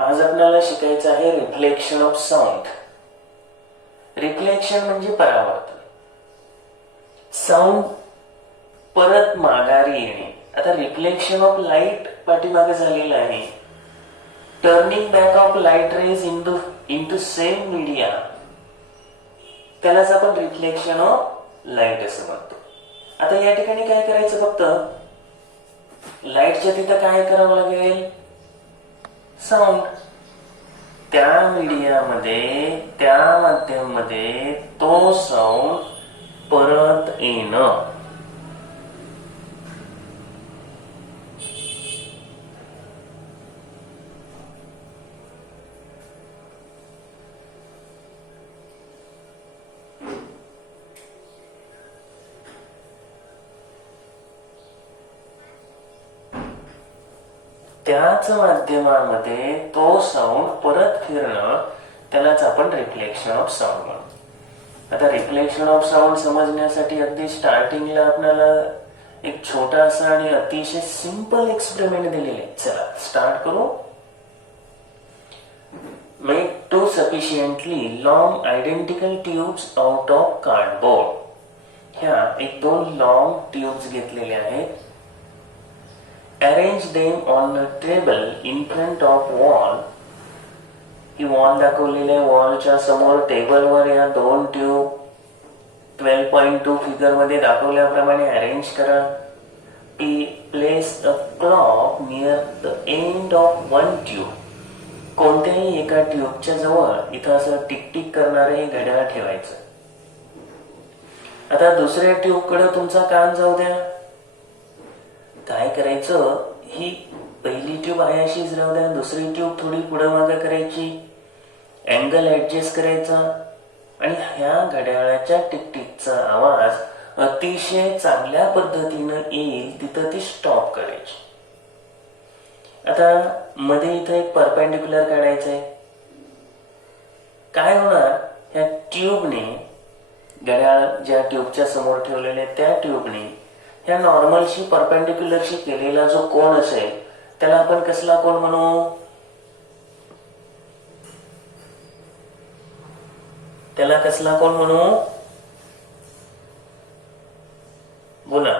आज आपल्याला शिकायचं आहे रिफ्लेक्शन ऑफ साऊंड. रिफ्लेक्शन म्हणजे परावर्तन. साऊंड परत माघारी येणे. आता रिफ्लेक्शन ऑफ लाईट पाठीमागे झालेलं आहे. Turning back of light rays into same media, त्यालाच आपण रिफ्लेक्शन ऑफ लाईट असं म्हणतो. आता या ठिकाणी काय करायचं, फक्त लाईटच्या तिथं काय करावं लागेल, साऊंड. त्या मीडियामध्ये, त्या माध्यमामध्ये तो साऊंड परत येणं. त्याच माध्यमामध्ये तो साऊंड परत फिरणं, त्यालाच आपण रिफ्लेक्शन ऑफ साऊंड म्हणतो. आता रिफ्लेक्शन ऑफ साऊंड समजण्यासाठी अगदी स्टार्टिंगला आपल्याला एक छोटासा आणि अतिशय सिंपल एक्सपेरिमेंट दिलेले. चला स्टार्ट करू. Make 2 sufficiently long identical tubes out of cardboard. ह्या एक 2 लॉंग ट्यूब्स घेतलेल्या आहेत. Arrange them on a table in front of wall. He wall दाखवलेल्या वॉलच्या समोर टेबलवर या 2 ट्यूब 12.2 फिगर मध्ये दाखवल्याप्रमाणे अरेंज करा. Place a clock near the end of one tube. कोणत्याही एका ट्यूबच्या जवळ इथं असं टिक करणारे घड्याळ ठेवायचं. आता दुसऱ्या ट्यूब कडे तुमचा कान जाऊ द्या. काय करायचं, ही पहिली ट्यूब आहे अशीच राहू द्या. दुसरी ट्यूब थोडी पुढे मागे करायची, अँगल ऍडजस्ट करायचा आणि ह्या घड्याळाच्या टिकटिकचा आवाज अतिशय चांगल्या पद्धतीनं येईल तिथं ती स्टॉप करायची. आता मध्ये इथं एक परपेंडिक्युलर काढायचंय. काय होणार, ह्या ट्यूबने, घड्याळ ज्या ट्यूबच्या समोर ठेवलेले त्या ट्यूबने ह्या नॉर्मलशी परपेंडिक्युलरशी केलेला जो कोन असेल त्याला आपण कसला कोन म्हणू, त्याला कसला कोन म्हणू, बोला.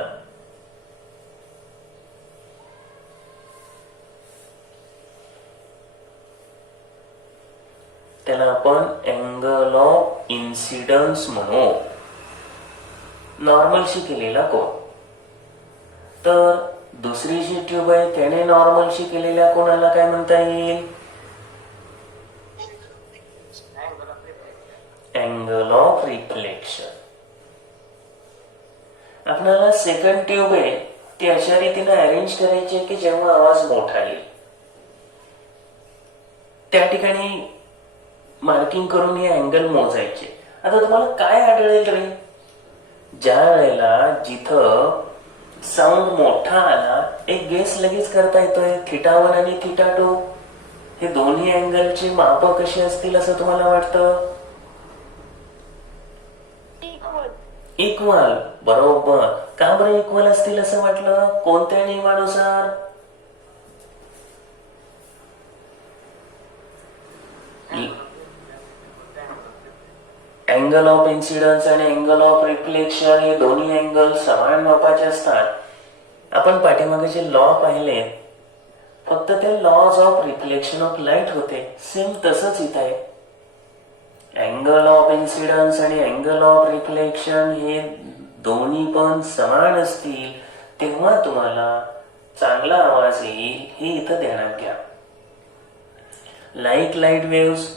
त्याला आपण अँगल ऑफ इन्सिडन्स म्हणू, नॉर्मलशी केलेला कोन. तर दुसरी जी ट्यूब आहे त्याने नॉर्मलशी केलेल्या कोणाला काय म्हणता येईल, अँगल ऑफ रिफ्लेक्शन. आपल्याला सेकंड ट्यूब आहे ती अशा रीतीने अरेंज करायची की जेव्हा आवाज मोठा येईल त्या ठिकाणी मार्किंग करून हे अँगल मोजायचे. आता तुम्हाला काय आढळेल रे, ज्या वेळेला जिथं साऊंड मोठा आला, एक गेस लगेच करता येतोय, θ1 आणि θ2 हे दोन्ही अँगलचे माप कसे असतील असं तुम्हाला वाटतं, इक्वल. बरोबर. का बरं इक्वल असतील असं वाटलं, कोणत्या नियमानुसार, अँगल ऑफ इन्सिडन्स आणि अँगल ऑफ रिफ्लेक्शन हे दोन्ही अँगल समान मापाचे असतात. आपण पाठीमागे जे लॉ पाहिले फक्त ते laws of reflection of light होते. सेम तसंच इथं आहे. अँगल ऑफ इन्सिडन्स आणि अँगल ऑफ रिफ्लेक्शन हे दोन्ही पण समान असतील तेव्हा तुम्हाला चांगला आवाज येईल हे इथं ध्यानात घ्या. Like light waves,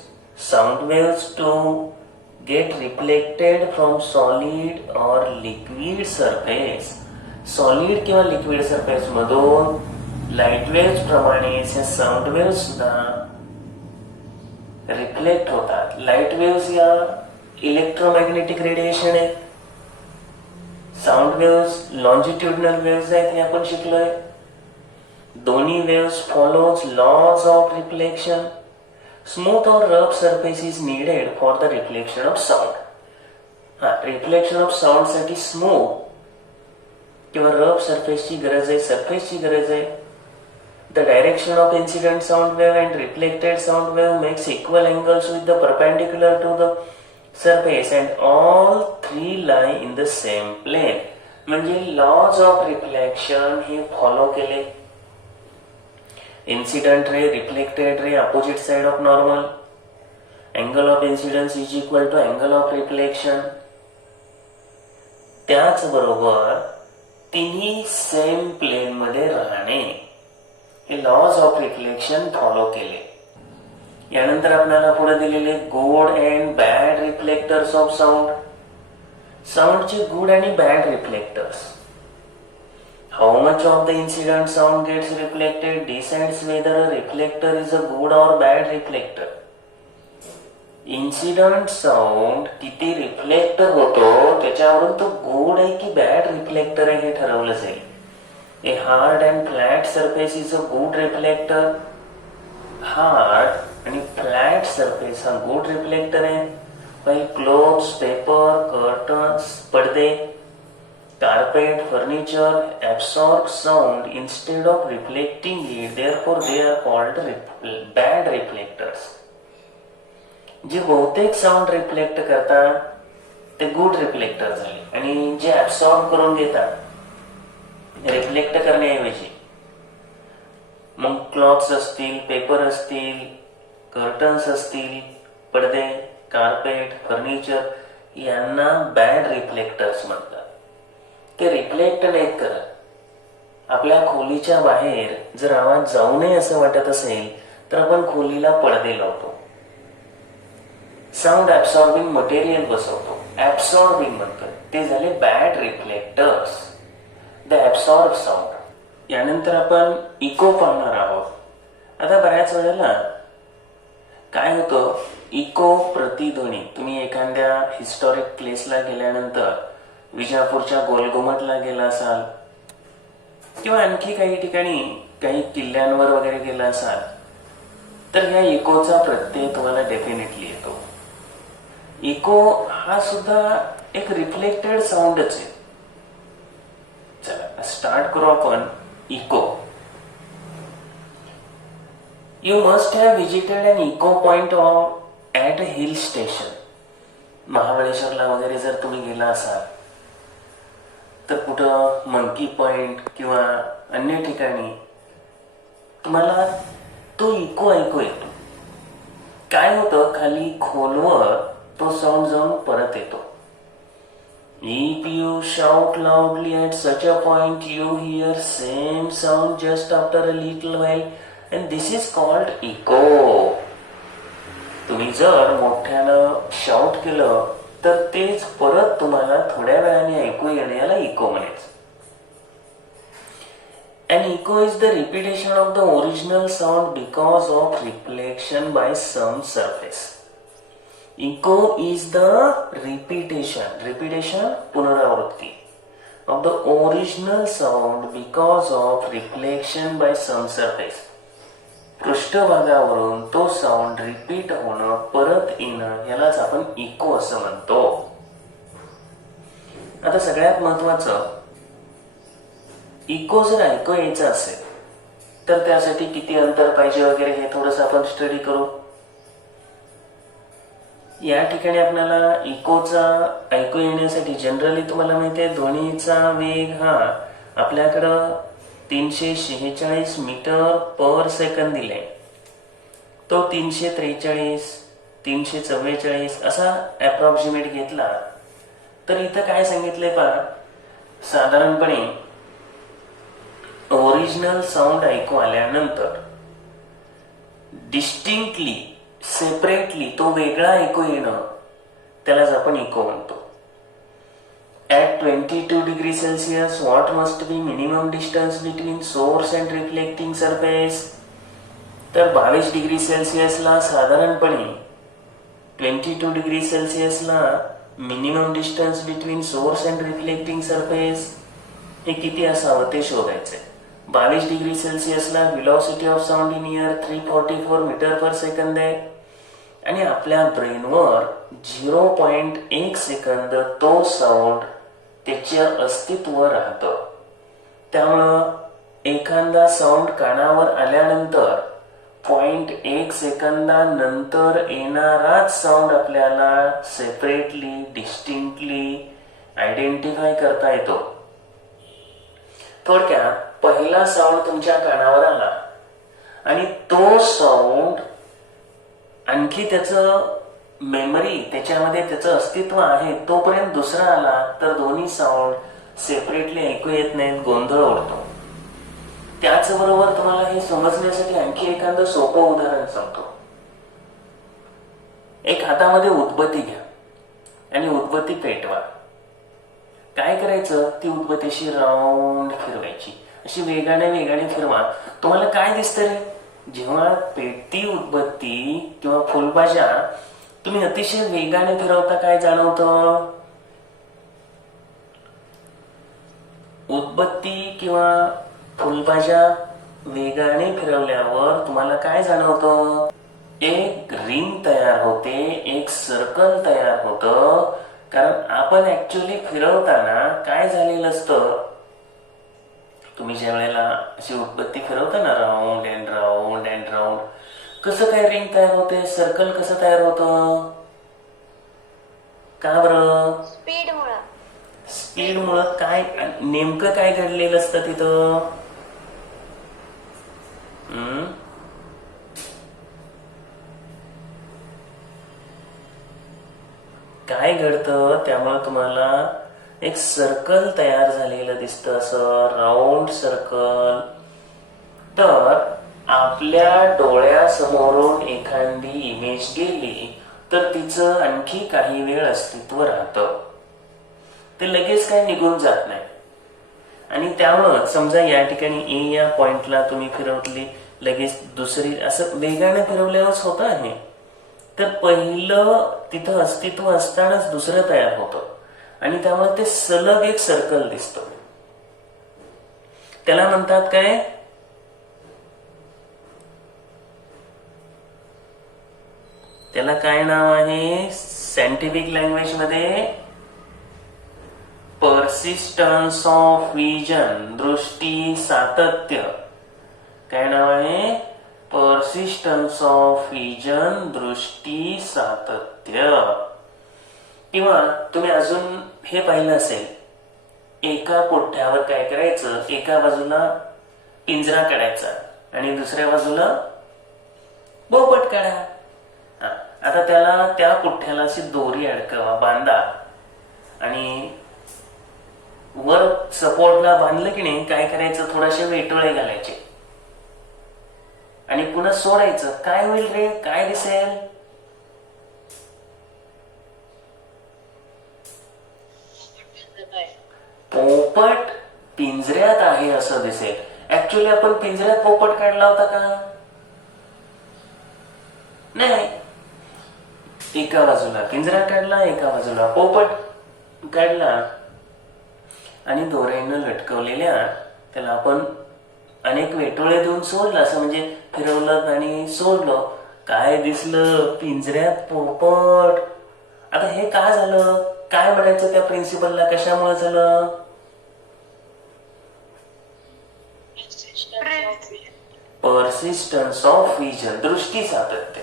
sound waves to get reflected from solid or liquid surface. Solid किंवा लिक्विड सरफेस मधून लाईट वेव्स प्रमाणे या साऊंड वेव्स सुद्धा रिफ्लेक्ट होतात. लाईट वेव्स या इलेक्ट्रोमॅग्नेटिक रेडिएशन आहेत. साऊंड वेव्स लॉन्जिट्युडनल वेव्स आहेत हे आपण शिकलोय. दोन्ही waves follows laws of reflection. Smooth or rough surface is needed for the reflection of sound. Reflection of sound साठी स्मूथ किंवा रफ सरफेसची गरज आहे, सरफेसची गरज आहे. The direction of incident sound wave and reflected sound wave makes equal angles with the perpendicular to the surface and all three lie in the same plane. म्हणजे laws of reflection हे follow केले. Incident ray, reflected ray opposite side of normal. Angle of incidence is equal to angle of reflection. त्याचबरोबर तिन्ही same plain मध्ये राहणे, हे lodge of reflection follow केले. यानंतर आपल्याला पुढे दिलेले good and bad reflectors of sound. साऊंडचे गुड आणि bad reflectors. How much of the incident sound gets reflected decides whether a reflector is a good or bad reflector. Incident sound किती reflect होतो त्याच्यावरून तो गुड आहे की bad reflector आहे हे ठरवलं जाईल. A hard and flat surface is a good reflector. Hard आणि flat surface हा good reflector आहे. while clothes, paper, curtains, पडदे, carpet, furniture absorb sound instead of reflecting it. Therefore, they are called bad reflectors. जे बहुतेक sound reflect करतात ते good reflector झाले आणि जे ऍब्सॉर्ब करून घेतात रिफ्लेक्ट करण्याऐवजी मग क्लॉथ्स असतील, पेपर असतील, कर्टन्स असतील, पडदे, कार्पेट, फर्निचर यांना बॅड रिफ्लेक्टर्स म्हणतात. ते रिफ्लेक्ट नाहीत करत. आपल्या खोलीच्या बाहेर जर आवाज जाऊ नये असं वाटत असेल तर आपण खोलीला पडदे लावतो, साऊंड ऍब्सॉर्बिंग मटेरियल बसवतो, ऍब्सॉर्बिंग म्हणतो. ते झाले bad reflectors, the absorb sound. यानंतर आपण इको पाहणार आहोत. आता बऱ्याच वेळेला काय होतं, इको प्रतिध्वनी. तुम्ही एखाद्या हिस्टॉरिक प्लेसला गेल्यानंतर विजापूरच्या गोलघुमटला गेला असाल किंवा आणखी काही ठिकाणी काही किल्ल्यांवर वगैरे गेला असाल तर ह्या इकोचा प्रत्यय तुम्हाला डेफिनेटली येतो. इको हा सुद्धा एक रिफ्लेक्टेड साऊंडच आहे. चला स्टार्ट करू आपण. Echo. You must have visited an echo point at a hill station. महाबळेश्वरला वगैरे जर तुम्ही गेला असाल तर कुठं मंकी पॉइंट किंवा अन्य ठिकाणी तुम्हाला तो इको ऐकू येतो. काय होतं, खाली खोलवर तो साऊंड जाऊन परत येतो. If you shout loudly at such a point, you hear same sound just after a little while, and this is called echo. तुम्ही जर मोठ्यानं शाउट केलं तर तेच परत तुम्हाला थोड्या वेळाने ऐकू येणे, याला इको म्हणायचं. An echo is the repetition of the original sound because of reflection by some surface. Echo is the repetition पुनरावृत्ती of the original sound because of reflection by some surface. पृष्ठभागावरून तो साऊंड रिपीट होणं, परत येणं, यालाच आपण eco असं म्हणतो. आता सगळ्यात महत्वाचं, इको जर ऐकू यायचं असेल तर त्यासाठी किती अंतर पाहिजे वगैरे हे थोडस आपण स्टडी करू. या ठिकाणी आपल्याला इकोचा ऐकू येण्यासाठी जनरली तुम्हाला माहिती आहे ध्वनीचा वेग हा आपल्याकडं 346 मीटर पर सेकंद दिलाय. तो 343, 344 असा अप्रॉक्सिमेट घेतला तर इथं काय सांगितलंय पहा, साधारणपणे ओरिजिनल साऊंड ऐकू आल्यानंतर डिस्टिंक्टली, सेपरेटली तो वेगळा ऐकू येणं, त्यालाच आपण इको म्हणतो. At 22 degrees Celsius, what must be minimum distance between source and reflecting surface? तर 22 डिग्री सेल्सिअसला साधारणपणे 22 डिग्री सेल्सिअसला minimum distance between source and reflecting surface हे किती असावं ते शोधायचंय. 22 डिग्री सेल्सिअसला velocity of sound in air 344 metre per second आहे आणि आपल्या ब्रेनवर 0.1 सेकंद तो साऊंड त्याचे अस्तित्व राहतं. त्यामुळं एखादा साऊंड कानावर आल्यानंतर 0.1 सेकंदानंतर येणाराच साऊंड आपल्याला सेपरेटली डिस्टिंक्टली आयडेंटिफाय करता येतो. थोडक्यात पहिला साऊंड तुमच्या कानावर आला आणि तो साऊंड आणखी त्याचं मेमरी त्याच्यामध्ये त्याचं अस्तित्व आहे तोपर्यंत दुसरा आला तर दोन्ही साऊंड सेपरेटली ऐकू येत नाहीत, गोंधळ उडतो. त्याचबरोबर तुम्हाला हे समजण्यासाठी आणखी एखादं सोपं उदाहरण सांगतो. एक हातामध्ये उदबत्ती घ्या आणि उदबत्ती पेटवा. काय करायचं, ती उदबत्ती अशी राऊंड फिरवायची, अशी वेगाने वेगाने फिरवा. तुम्हाला काय दिसतं रे, जेव्हा पेटती उदबत्ती किंवा फुलभाज्या तुम्ही अतिशय वेगाने फिरवता काय जाणवतं? उदबत्ती किंवा फुलभाज्या वेगाने फिरवल्यावर तुम्हाला काय जाणवतं? एक रिंग तयार होते, एक सर्कल तयार होतं. कारण आपण ऍक्च्युअली फिरवताना काय झालेलं असतं, तुम्ही ज्या वेळेला अशी उदबत्ती फिरवता ना round and round and round, कसं काय रिंग तयार होते, सर्कल कसं तयार होतं? का बरं? स्पीडमुळं. काय नेमकं काय घडलेलं असतं तिथं? काय घडतं, त्यामुळे तुम्हाला एक सर्कल तयार झालेलं दिसतं, असं राऊंड सर्कल. तर आपल्या डोळ्यासमोरून एखादी इमेज गेली तर तिचं आणखी काही वेळ अस्तित्व राहतं, ते लगेच काय निघून जात नाही. आणि त्यामुळं समजा या ठिकाणी ए या पॉइंटला तुम्ही फिरवली, लगेच दुसरी, असं वेगाने फिरवल्यावरच होतं आहे. तर पहिलं तिथं अस्तित्व असतानाच दुसरं तयार होतं आणि त्यामुळे ते सलग एक सर्कल दिसतं. त्याला म्हणतात काय? त्याला काय नाव आहे सायंटिफिक लँग्वेज मध्ये? पर्सिस्टन्स ऑफ विजन, दृष्टी सातत्य. काय नाव आहे? पर्सिस्टन्स ऑफ विजन, दृष्टी सातत्य. किंवा तुम्ही अजून हे पाहिलं असेल, एका पुठ्ठ्यावर काय करायचं, एका बाजूला पिंजरा काढायचा आणि दुसऱ्या बाजूला पोपट काढा. आता त्याला त्या पुठ्ठ्याला अशी दोरी अडकवा, बांधा आणि वर सपोर्टला बांधलं की नाही, काय करायचं, थोडेसे वेटोळे घालायचे आणि पुन्हा सोडायचं. काय होईल रे, काय दिसेल? पोपट पिंजऱ्यात आहे असं दिसेल. ऍक्च्युअली आपण पिंजऱ्यात पोपट काढला होता का? नाही. एका बाजूला पिंजरा काढला, एका बाजूला पोपट काढला आणि दोऱ्यानं लटकवलेल्या त्याला आपण अनेक वेटोळे देऊन सोडलं, असं म्हणजे फिरवलं आणि सोडलं. काय दिसलं? पिंजऱ्यात पोपट. आता हे का झालं? काय म्हणायचं त्या प्रिन्सिपलला? कशामुळे झालं? पर्सिस्टन्स ऑफ विजन, दृष्टी सातत्य.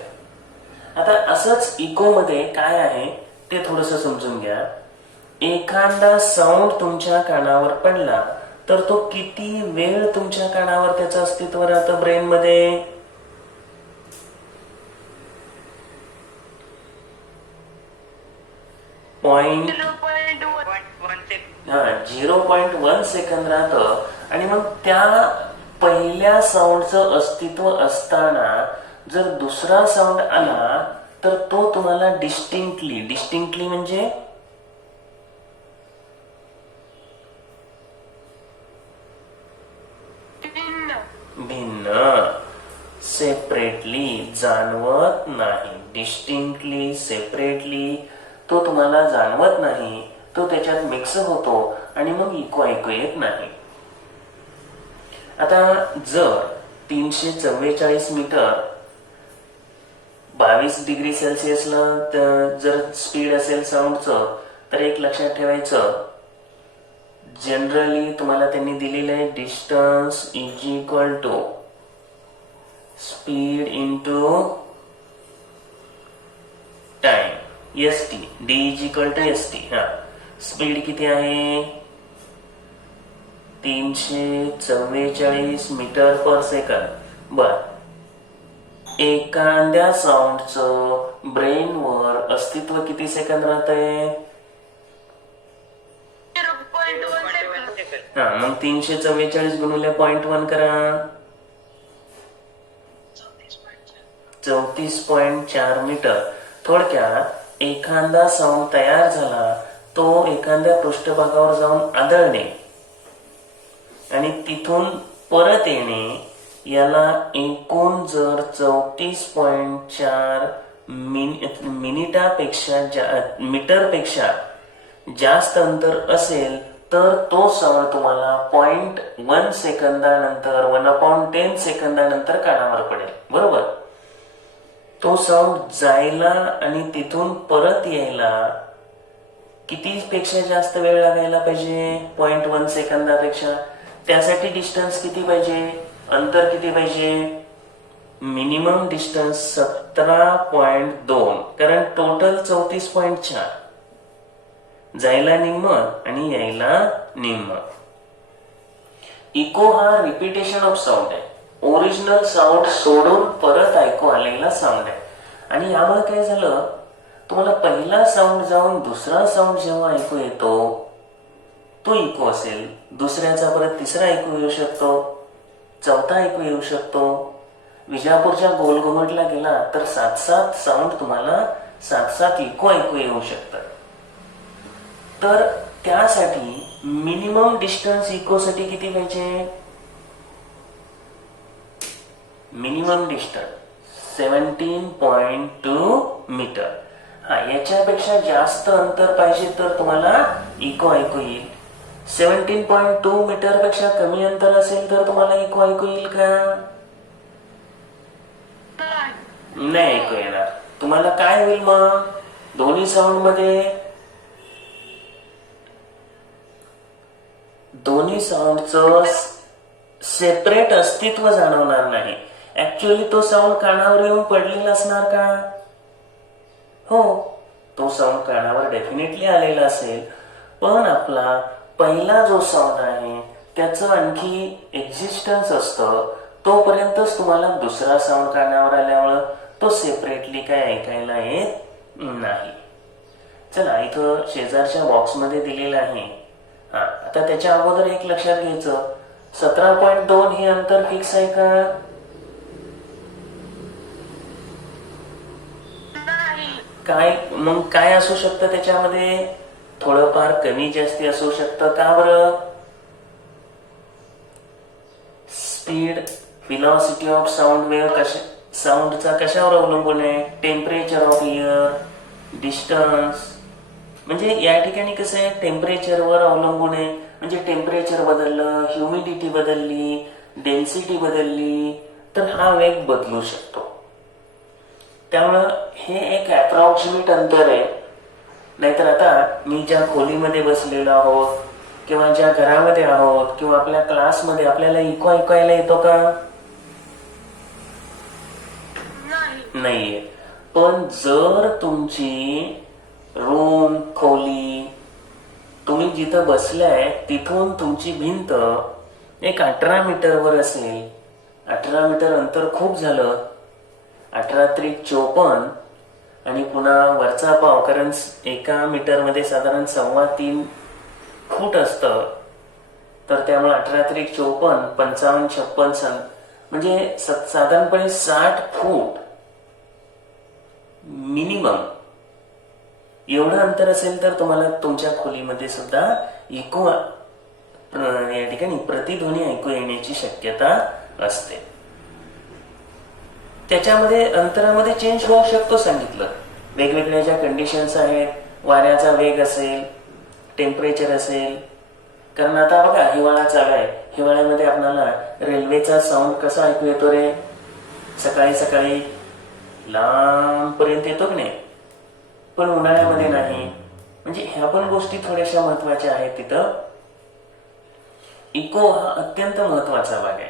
आता असंच इको मध्ये काय आहे ते थोडस समजून घ्या. एखादा साऊंड तुमच्या कानावर पडला तर तो किती वेळ तुमच्या कानावर त्याचं अस्तित्व राहतं ब्रेन मध्ये? पॉइंट 0.1 सेकंद राहतं. आणि मग त्या पहिल्या साऊंडचं अस्तित्व असताना जर दुसरा साऊंड आला तर तो तुम्हाला डिस्टिंक्टली म्हणजे भिन्न, सेपरेटली जाणवत नाही. डिस्टिंक्टली, सेपरेटली तो तुम्हाला जाणवत नाही, तो त्याच्यात मिक्स होतो आणि मग इको ऐकू येत नाही. आता जर 344 मीटर 22 डिग्री सेल्सिअसला जर स्पीड असेल साऊंडचं, तर एक लक्षात ठेवायचं, जनरली तुम्हाला त्यांनी दिलेलं आहे distance is equal to speed into time S T, D is equal to S T. हा, स्पीड किती आहे 344 मीटर पर सेकंद. बर, एखाद्या साऊंडचं ब्रेनवर अस्तित्व किती सेकंद राहतंय? हा, मग 344 गुणिले 0.1 करा, 34.4 मीटर. थोडक्यात एखादा साऊंड तयार झाला, तो एखाद्या पृष्ठभागावर जाऊन आदळणे आणि तिथून परत येणे, याला एकूण जर 34.4 मीटरपेक्षा जास्त अंतर असेल तर तो साऊंड तुम्हाला 0.1 सेकंदानंतर 1/10 सेकंदानंतर कानावर पडेल. बरोबर, तो साऊंड जायला आणि तिथून परत यायला किती पेक्षा जास्त वेळ लागायला पाहिजे? 0.1 सेकंदापेक्षा. त्यासाठी डिस्टन्स किती पाहिजे? अंतर किती पाहिजे? मिनिमम डिस्टन्स 17.2, कारण टोटल 34.4. जायला निम्म आणि यायला निम्म. इको हा रिपिटेशन ऑफ साऊंड आहे, ओरिजिनल साऊंड सोडून परत ऐकू आलेला साऊंड आहे. आणि यामुळे काय झालं, तुम्हाला पहिला साऊंड जाऊन दुसरा साऊंड जेव्हा ऐकू येतो तो इको असेल, दुसऱ्याचा परत तिसरा ऐकू येऊ शकतो, चौथा ऐकू येऊ शकतो. विजापूरच्या गोलघुमटला गेला तर 7-7 साऊंड तुम्हाला 7-7 इको ऐकू येऊ शकतात. तर त्यासाठी मिनिमम डिस्टन्स इकोसाठी किती पाहिजे? Minimum distance 17.2 metre. हा, याच्यापेक्षा जास्त अंतर पाहिजे तर तुम्हाला इको ऐकू येईल. 17.2 मीटर पेक्षा कमी अंतर असेल तर तुम्हाला इको ऐकू येईल का? नाही ऐकू येणार. तुम्हाला काय होईल मग? दोन्ही साऊंड मध्ये दोन्ही साऊंडचं सेपरेट अस्तित्व जाणवणार नाही. ऍक्च्युअली तो साऊंड कानावर येऊन पडलेला असणार का? हो, तो साऊंड कानावर डेफिनेटली आलेला असेल, पण आपला पहिला जो साऊंड आहे त्याचं आणखी एक्झिस्टन्स असतं. तोपर्यंतच तुम्हाला दुसरा साऊंड कानावर आल्यामुळं तो सेपरेटली काय ऐकायला येत नाही. चला, इथं शेजारच्या बॉक्समध्ये दिलेलं आहे. हा, आता त्याच्या अगोदर एक लक्षात घ्यायचं, 17.2 हे अंतर फिक्स आहे का? काय मग काय असू शकतं त्याच्यामध्ये? थोडंफार कमी जास्ती असू शकतं. का बरं? Speed, velocity of sound wave साऊंडचा कशावर अवलंबून आहे? Temperature of air, distance. म्हणजे या ठिकाणी कसं आहे, टेम्परेचरवर अवलंबून आहे. म्हणजे टेम्परेचर बदललं, ह्युमिडिटी बदलली, डेन्सिटी बदलली तर हा वेग बदलू शकतो. त्यामुळं हे एक अप्रॉक्सिमेट अंतर आहे. नाहीतर आता मी ज्या खोलीमध्ये बसलेलो आहोत किंवा ज्या घरामध्ये आहोत किंवा आपल्या क्लासमध्ये आपल्याला इको ऐकायला येतो का? नाहीये. पण जर तुमची रूम, खोली, तुम्ही जिथं बसलाय तिथून तुमची भिंत एक 18 मीटरवर असेल, 18 मीटर अंतर खूप झालं, 18×3 = 54 आणि पुन्हा वरचा पाव, कारण एका मीटरमध्ये साधारण 3.25 फूट असतं, तर त्यामुळे 18×3 = 54, 56 म्हणजे साधारणपणे 60 फूट मिनिमम एवढं अंतर असेल तर तुम्हाला तुमच्या खोलीमध्ये सुद्धा इको या ठिकाणी प्रतिध्वनी ऐकू येण्याची शक्यता असते. त्याच्यामध्ये अंतरामध्ये चेंज होऊ शकतो सांगितलं. वेगवेगळ्या ज्या कंडिशन्स आहेत, वाऱ्याचा वेग असेल, टेम्परेचर असेल. कारण आता बघा हिवाळा चालू आहे, हिवाळ्यामध्ये आपल्याला रेल्वेचा साऊंड कसा ऐकू येतो रे? सकाळी सकाळी लांब पर्यंत येतो की नाही, पण उन्हाळ्यामध्ये नाही. म्हणजे ह्या पण गोष्टी थोड्याशा महत्वाच्या आहेत तिथं. इको हा अत्यंत महत्वाचा भाग आहे.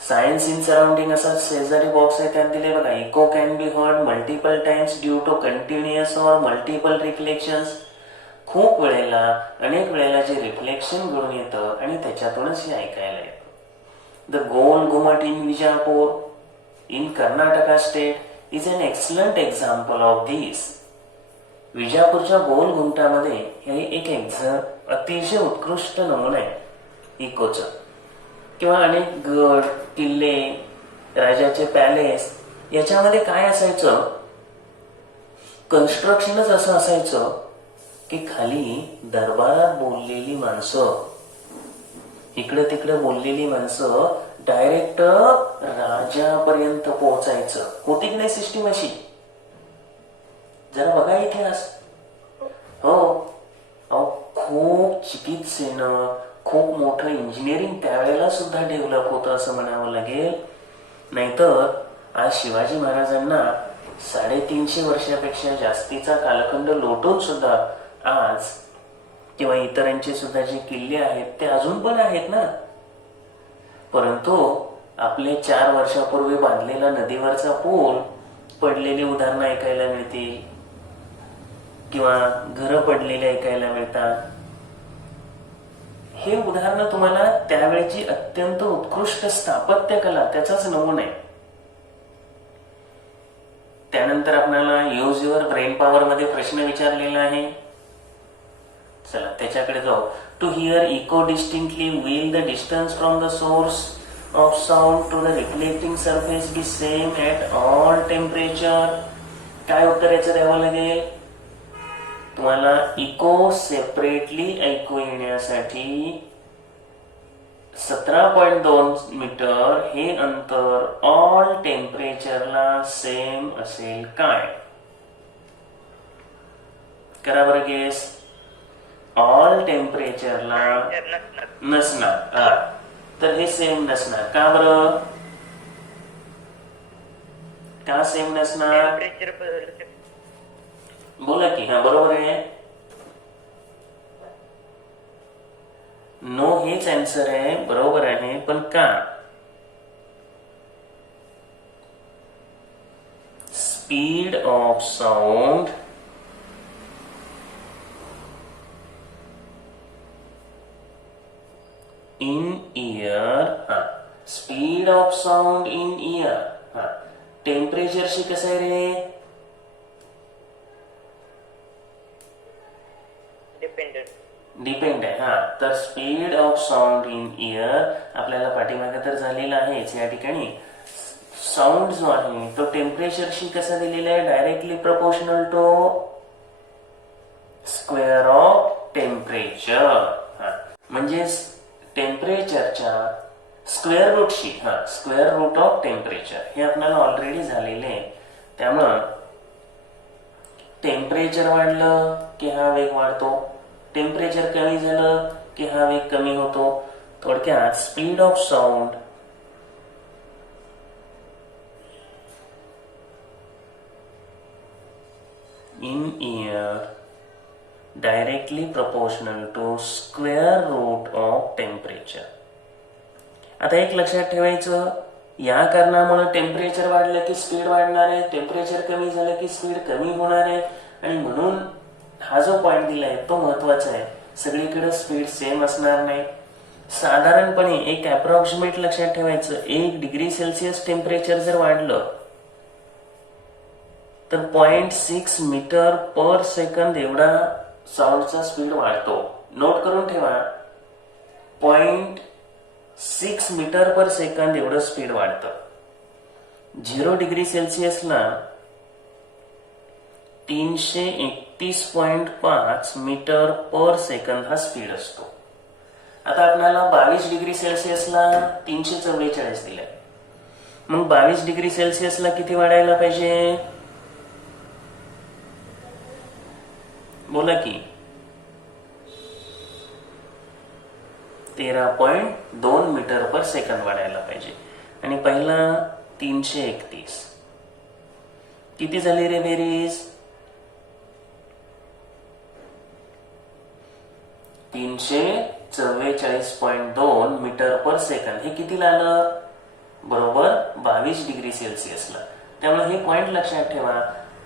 सायन्स इन सराउंडिंग असा शेजारी बॉक्स आहे, त्यात दिले बघा, echo can be heard multiple times due to continuous और मल्टिपल रिफ्लेक्शन्स. खूप वेळेला, अनेक वेळेला जे रिफ्लेक्शन घडून येतं आणि त्याच्यातूनच हे ऐकायला येतं. The Gol Ghumat in Vijapur in Karnataka state is an excellent example of this. विजापूरच्या गोल घुमटामध्ये हे एक अतिशय उत्कृष्ट नमुना आहे इकोचा. किंवा अनेक गड, किल्ले, राजाचे पॅलेस, याच्यामध्ये काय असायचं, कन्स्ट्रक्शनच असं असायचं की खाली दरबारात बोललेली माणसं, इकडे तिकडे बोललेली माणसं डायरेक्ट राजापर्यंत पोहोचायचं. होती की नाही सिस्टीम अशी? जरा बघा इतिहास. हो, खूप चिकित्सेनं, खूप मोठं इंजिनिअरिंग त्यावेळेला सुद्धा डेव्हलप होतं असं म्हणावं लागेल. नाहीतर आज शिवाजी महाराजांना 350 वर्षापेक्षा जास्तीचा कालखंड लोटून सुद्धा आज किंवा इतरांचे सुद्धा जे किल्ले आहेत ते अजून पण आहेत ना. परंतु आपले 4 वर्षापूर्वी बांधलेला नदीवरचा पूल पडलेली उदाहरणं ऐकायला मिळतील किंवा घरं पडलेली ऐकायला मिळतात. हे उदाहरण तुम्हाला त्यावेळेची अत्यंत उत्कृष्ट स्थापत्य कला त्याचाच नमुना आहे. त्यानंतर आपल्याला यूज युअर ब्रेन पॉवर मध्ये प्रश्न विचारलेला आहे. चला त्याच्याकडे जाऊ. To hear echo distinctly will the distance from the source of sound to the reflecting surface be same at all temperature. काय उत्तर याचं द्यावं लागेल तुम्हाला? इको सेपरेटली ऐकू येण्यासाठी 17.2 मीटर हे अंतर ऑल टेम्परेचरला सेम असेल काय? करा बरं गेस. ऑल टेम्परेचरला नसणार, तर हे सेम नसणार. का बरं? का सेम नसणार? बोला की. हा बरोबर आहे. नो हेच आन्सर आहे, बरोबर आहे. पण का? Speed of sound in air, speed of sound in air टेम्परेचरशी कसं आहे रे? डिपेंड आहे. तर speed of sound in air आपल्याला पाठीमागे तर झालेला आहेच. या ठिकाणी साऊंड जो आहे तो टेम्परेचरशी कसा दिलेला आहे? Directly proportional to square of temperature. म्हणजे टेम्परेचरच्या स्क्वेअर रूटशी, स्क्वेअर रूट ऑफ टेम्परेचर हे आपल्याला ऑलरेडी झालेले आहे. त्यामुळं टेम्परेचर वाढलं की हा वेग वाढतो, टेम्परेचर कमी झालं की हा वेग कमी होतो. थोडक्यात speed of sound in air directly proportional to square root of temperature. आता एक लक्षात ठेवायचं, या कारणामुळे टेम्परेचर वाढलं की स्पीड वाढणार आहे, टेम्परेचर कमी झालं की स्पीड कमी होणार आहे. आणि म्हणून हा जो पॉइंट दिलाय तो महत्वाचा आहे. सगळीकडे स्पीड सेम असणार नाही. साधारणपणे एक अप्रॉक्सिमेट लक्षात ठेवायचं, 1 डिग्री सेल्सिअस टेम्परेचर जर वाढलं तर 0.6 मीटर पर सेकंद एवढा साऊंडचा स्पीड वाढतो. नोट करून ठेवा, 0.6 मीटर पर सेकंद एवढं स्पीड वाढतं. 0 डिग्री सेल्सिअसला 331.5 मीटर पर सेकंद हा स्पीड असतो. आता आपल्याला 22 डिग्री सेल्सिअसला 344 दिलाय. मग 22 डिग्री सेल्सिअसला किती वाढायला पाहिजे? बोला की. 13.2 मीटर पर सेकंद वाढायला पाहिजे. आणि पहिला 331 किती झाली रे बेरीज? 344 44.2 मीटर पर सेकंद. हे कितीला आलं? बरोबर 22 डिग्री सेल्सिअसला. त्यामुळे हे पॉइंट लक्षात ठेवा.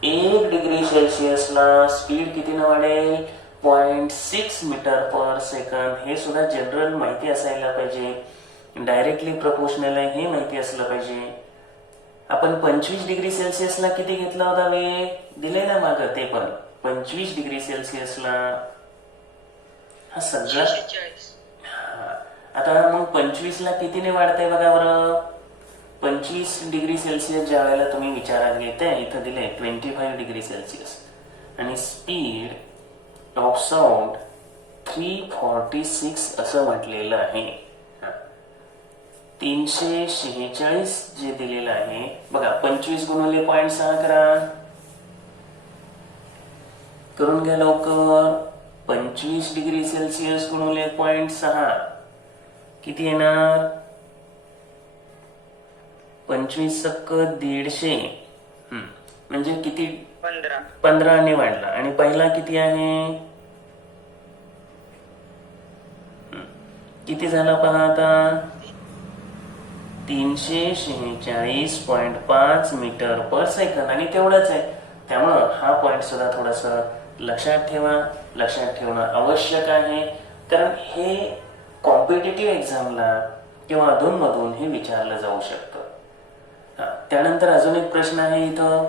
1 डिग्री सेल्सिअसला स्पीड कितीनं वाढेल? 0.6 मीटर पर सेकंद. हे सुद्धा जनरल माहिती असायला पाहिजे. डायरेक्टली प्रपोर्शनल आहे हे माहिती असलं पाहिजे. आपण 25 डिग्री सेल्सिअसला किती घेतला होता वेळ? दिले ना मागं ते पण. 25 डिग्री सेल्सिअसला हा सगळं. आता मग 25 ला कितीने वाढतंय बघा बरं. 25 डिग्री सेल्सिअस ज्या वेळेला तुम्ही विचारात घेताय, इथं दिले 25 डिग्री सेल्सिअस आणि स्पीड ऑफ साऊंड 346 असं म्हटलेलं आहे. 346 जे दिलेलं आहे बघा. 25 गुणिले 0.6 करा. करून घ्या लवकर. 25 डिग्री सेल्सिअस गुणिले 0.6 किती येणार? 25 सक्क 150. म्हणजे किती? 15 ने वाढला. आणि पहिला किती आहे? किती झाला पहा आता? 346.5 मीटर पर सेकंद. आणि तेवढंच आहे. त्यामुळं हा पॉइंट सुद्धा थोडस लक्षात ठेवा. लक्षात ठेवणं आवश्यक आहे. कारण हे कॉम्पिटिटिव्ह एक्झामला किंवा अधूनमधून हे विचारलं जाऊ शकतं. त्यानंतर अजून एक प्रश्न आहे इथं.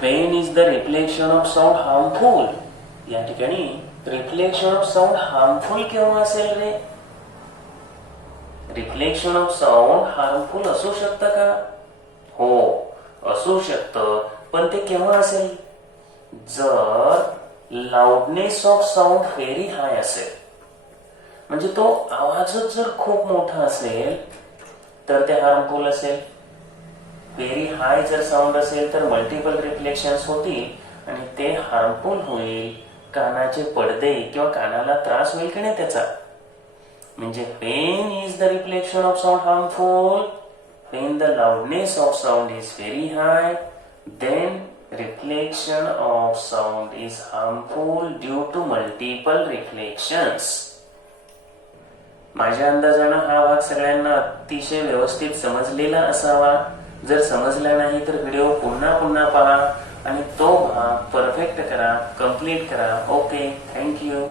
When is the reflection of sound harmful? या ठिकाणी रिफ्लेक्शन ऑफ साऊंड हार्मफुल केव्हा असेल रे? रिफ्लेक्शन ऑफ साऊंड हार्मफुल असू शकतं का? हो, असू शकतं. पण ते केव्हा असेल? जर loudness of sound very high असेल. म्हणजे तो आवाजच जर खूप मोठा असेल तर ते हार्मफुल असेल. व्हेरी हाय जर साऊंड असेल तर मल्टिपल रिफ्लेक्शन्स होतील आणि ते हार्मफुल होईल. कानाचे पडदे किंवा कानाला त्रास होईल की नाही त्याचा. म्हणजे when is the reflection of sound harmful? When the loudness of sound is very high, then reflection of sound is harmful due to multiple reflections. माझ्या अंदाजानं हा भाग सगळ्यांना अतिशय व्यवस्थित समजलेला असावा. जर समजला नाही तर व्हिडिओ पुन्हा पुन्हा पहा आणि तो भाग परफेक्ट करा, कंप्लीट करा. Okay, thank you.